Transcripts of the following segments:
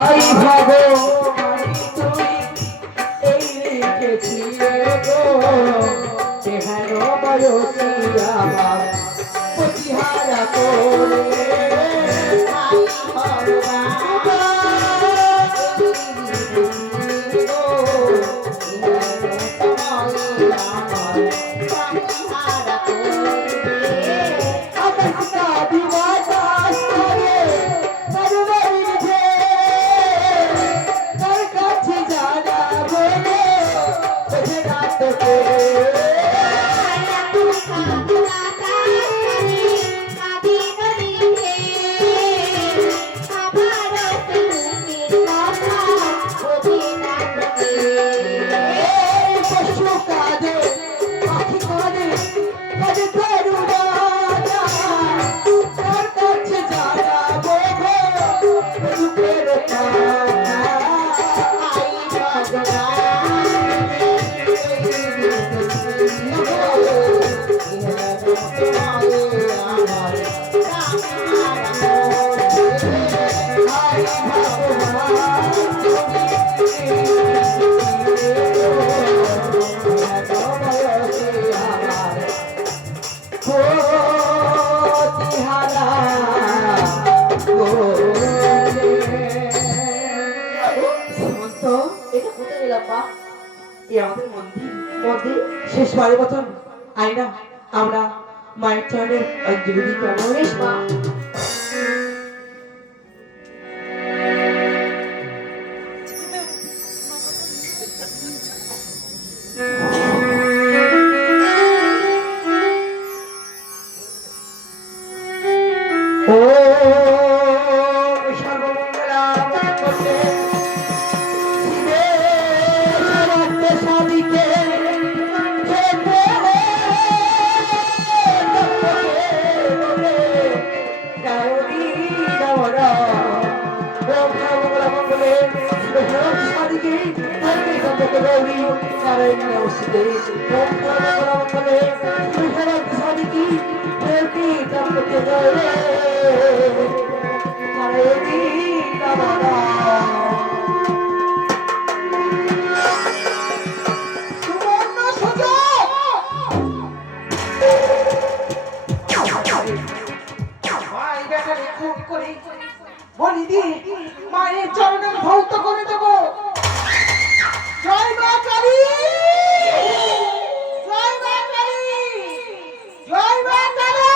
I ভাগো তুই এই রেখেছিলে গো চেহার বয়সী আমার প্রতিহারা করে শেষবারের মতন আইনা আমরা মায়ের চরণের অঞ্জলি দিতে মা মায়ের চরণে ভৌত করে দেব। জয় মা কালী, জয় মা কালী, জয় মা কালী।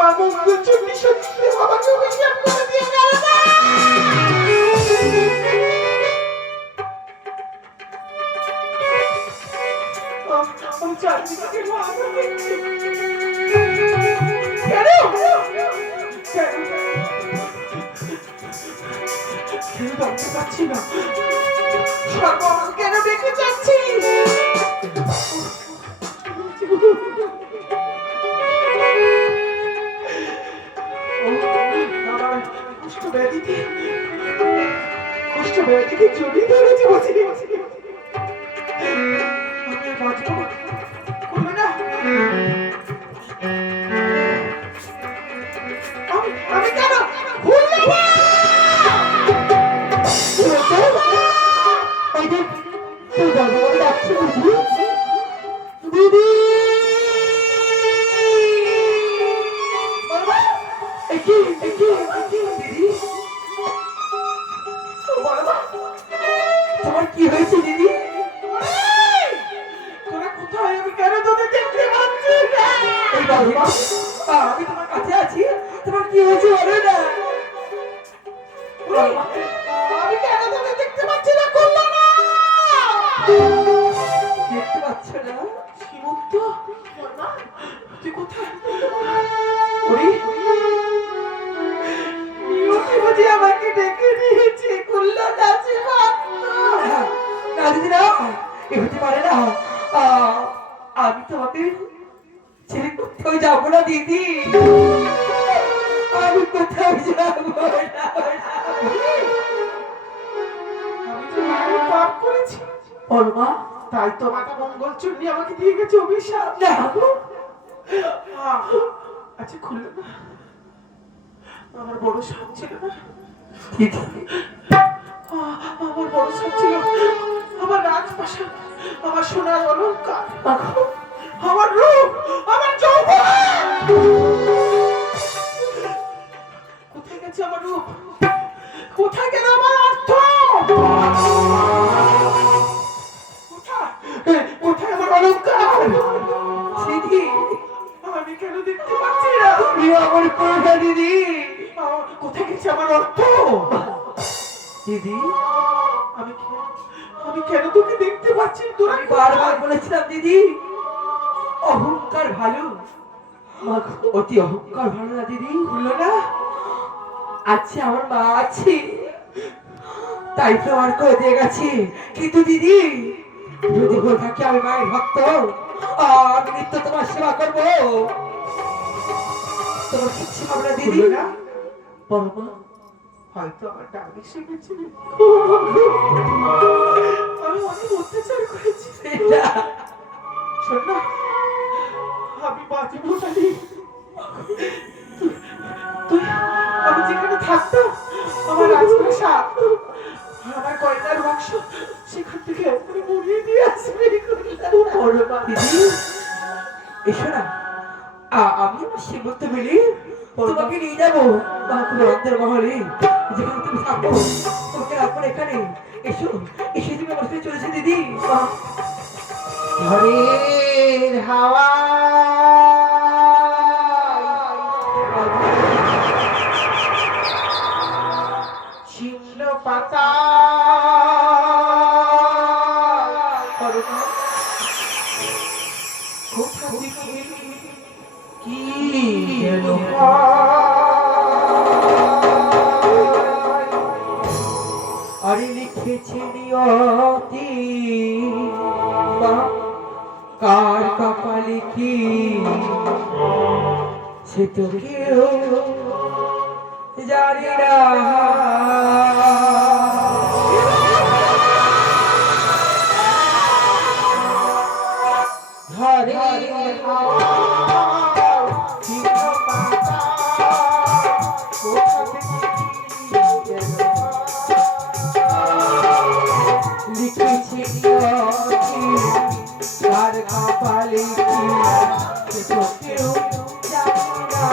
মা মঙ্গলচণ্ডী সত্যি আমাকে অভিশাপ করে দিয়ে গেল না। আমি চারিদিকে মাথা দেখছি। কেন জানতে পারছি না, সর্বনাশ কেন দেখে যাচ্ছি। কুষ্ঠ ব্যাধিতে জড়িয়ে ধরেছি বসে আমি বাঁচবো করবে না। আমি কেন ভুললাম না? দিদি তোমার কি হয়েছে দিদি? তোরা কোথায়? আমি কেন তোদের দেখতে পাচ্ছি না? আমি তোমার কাছে আছি, তোমার কি হয়েছে বলো না। আমি কেন তোদের দেখতে পাচ্ছি না? করলো না, দেখতে পাচ্ছ না? সীমন্ত তুই কোথায়? বুঝি আমাকে ডেকে নিয়েছে, করলো না না দিদি না, এ হতে পারে না। আমি তোমাকে ছেড়ে কোথাও যাবো না দিদি, আমি কোথাও যাবো না। আমি তো পাপ করেছি পরমা, তাই তো মাতা মঙ্গলচণ্ডী আমাকে দিয়ে গেছে অভিশাপ। না আচ্ছা খুললো না, আমার বড় সাপ ছিল না দিদি, আমার বড় সাপ ছিল, আমার রাজপ্রাসাদ, আমার সোনার অলংকার, আমার রূপ, আমার যৌবন, কোথায় গেছে আমার রূপ? কোথায় গেল আমার অর্থ? কোথায় আমার অলংকার? দিদি আমি কেন দেখতে পাচ্ছি না? তুমি আমার কোথা দিদি? কোথায় গেছে আমার অর্থ? দিদি আমি কেন তোকে দেখতে পাচ্ছি? তোরা আমি বারবার বলেছিলাম দিদি, অহংকার ভালো, অতি অহংকার ভালো না দিদি। হলো না? আছে আমার মা আছে, তাই তো আর করে দিয়ে গেছে। কিন্তু দিদি যদি হয়ে থাকে আমি মায়ের ভক্ত, আমি নিত্য তোমার সেবা করবো, তোমার কিচ্ছু হবে না দিদি। হলো না? পরমা হয়তো আমার ডাক এসে গেছে। আমি অনেক অত্যাচার করেছি। শোন না, আমি বাঁচবো না রে। তুই আমি যেখানে থাকতাম, আমার রাজপ্রাসাদ, আমার গয়নার বাক্স, সেখান থেকে ওপরে মুড়িয়ে দিয়ে আসবি। পরমা দিদি এসো না, আমি আমার সীমন্ত মিলি তোমাকে নিয়ে যাবো অন্তর মহলে, যেখানে তুমি থাকো তোমাকে রাখবো এখানে। এসো, এসে তুমি আমার সাথে চলেছে দিদি। ঘরের হাওয়া ছিন্ন পাতা, কোথা থেকে কি যেন আরে লিখেছে নিয়তি মা, কার কপালে কি সে তো কেউ জানি না। ঘরের হাওয়া ছিন্ন পাতা, কোথা থেকে কি যেন লিখেছে নিয়তি কার কপালে কি সে তো কেউ জানি না।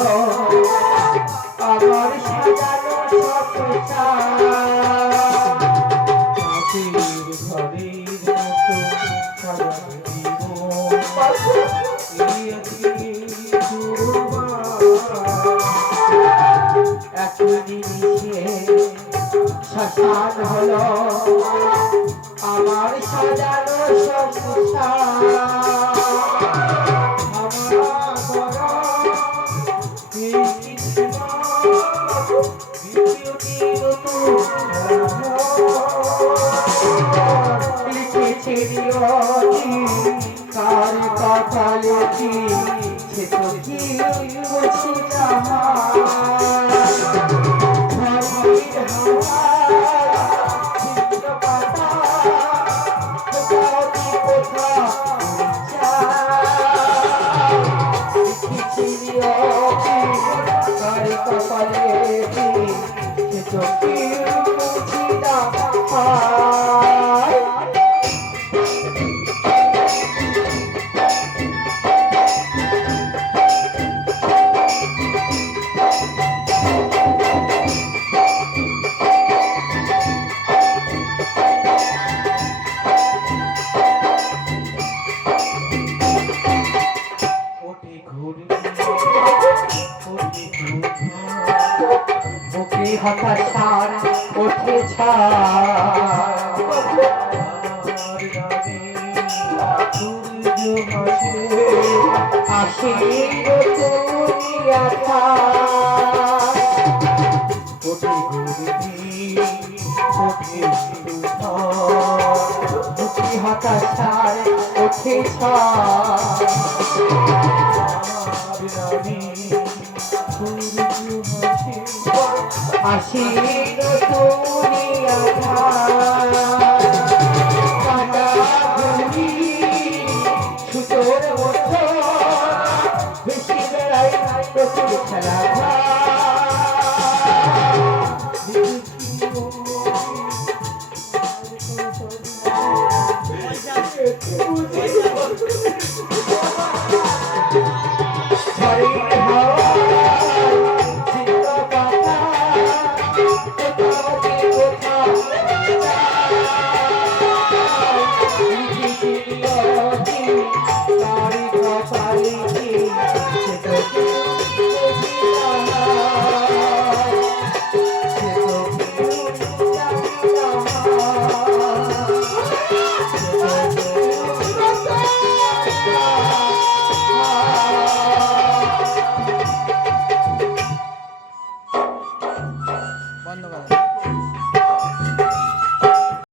হলো আমার সাজানো সংসার। ঘরের মতো সাজানো জীবন শ্মশান হলো আমার সাজানো সংসার। লিখেছে নিয়তি কার কথা লেখি সে তো কি বুঝি না। হতাশার ওঠে আসে হতাশার ওঠে আসি দুনিয়া